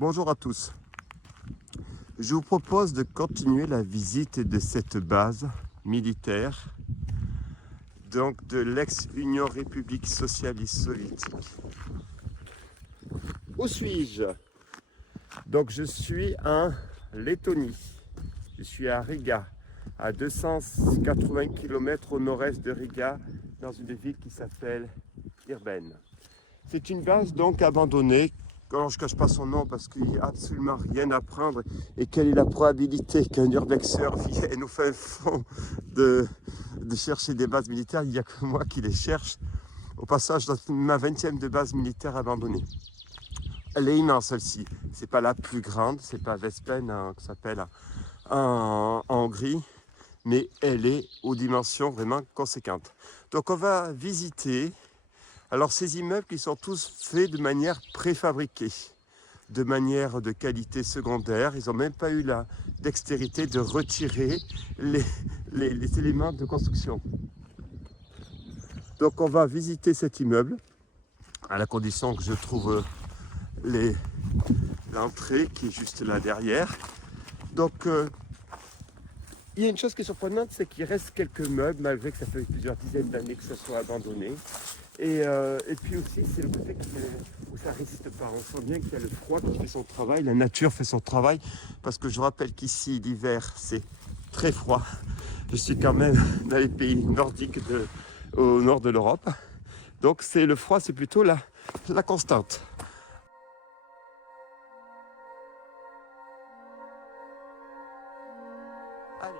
Bonjour à tous. Je vous propose de continuer la visite de cette base militaire, donc de l'ex-Union République Socialiste Soviétique. Où suis-je? Donc je suis en Lettonie. Je suis à Riga, à 280 km au nord-est de Riga, dans une ville qui s'appelle Irben. C'est une base donc abandonnée. Alors, je ne cache pas son nom parce qu'il n'y a absolument rien à prendre. Et quelle est la probabilité qu'un urbexeur vienne au fin fond de chercher des bases militaires? Il n'y a que moi qui les cherche. Au passage, dans ma 20e de base militaire abandonnée. Elle est immense celle-ci. C'est pas la plus grande, c'est pas Vespen qui s'appelle en Hongrie, mais elle est aux dimensions vraiment conséquentes. Donc on va visiter. Alors ces immeubles qui sont tous faits de manière préfabriquée, de manière de qualité secondaire. Ils n'ont même pas eu la dextérité de retirer les éléments de construction. Donc on va visiter cet immeuble, à la condition que je trouve l'entrée qui est juste là derrière. Donc il y a une chose qui est surprenante, c'est qu'il reste quelques meubles, malgré que ça fait plusieurs dizaines d'années que ça soit abandonné. Et puis aussi, c'est le côté où ça ne résiste pas. On sent bien qu'il y a le froid qui fait son travail, la nature fait son travail. Parce que je rappelle qu'ici, l'hiver, c'est très froid. Je suis quand même dans les pays nordiques au nord de l'Europe. Donc le froid, c'est plutôt la constante. Allez.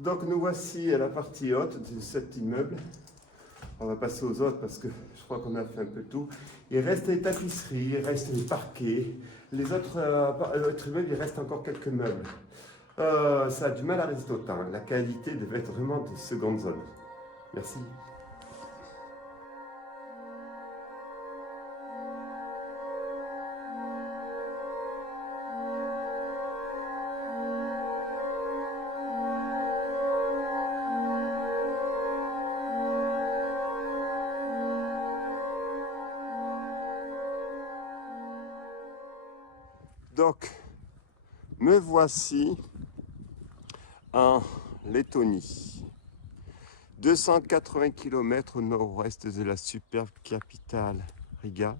Donc nous voici à la partie haute de cet immeuble. On va passer aux autres parce que je crois qu'on a fait un peu tout. Il reste les tapisseries, il reste les parquets. Les autres immeubles, il reste encore quelques meubles. Ça a du mal à résister au temps. La qualité devait être vraiment de seconde zone. Merci. Donc, me voici en Lettonie, 280 km au nord-ouest de la superbe capitale Riga.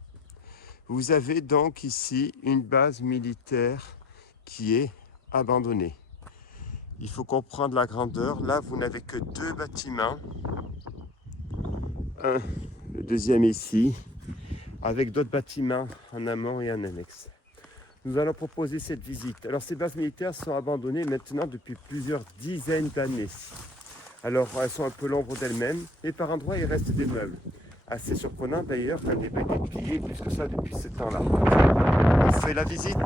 Vous avez donc ici une base militaire qui est abandonnée. Il faut comprendre la grandeur. Là, vous n'avez que 2 bâtiments. Le deuxième ici, avec d'autres bâtiments en amont et en annexe. Nous allons proposer cette visite. Alors, ces bases militaires sont abandonnées maintenant depuis plusieurs dizaines d'années. Alors, elles sont un peu l'ombre d'elles-mêmes, et par endroits, il reste des meubles. Assez surprenant d'ailleurs qu'elles n'aient pas été pillées plus que ça depuis ce temps-là. On fait la visite.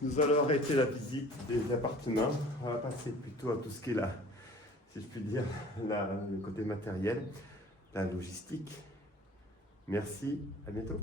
Nous allons arrêter la visite des appartements. On va passer plutôt à tout ce qui est là, si je puis dire, le côté matériel, la logistique. Merci, à bientôt.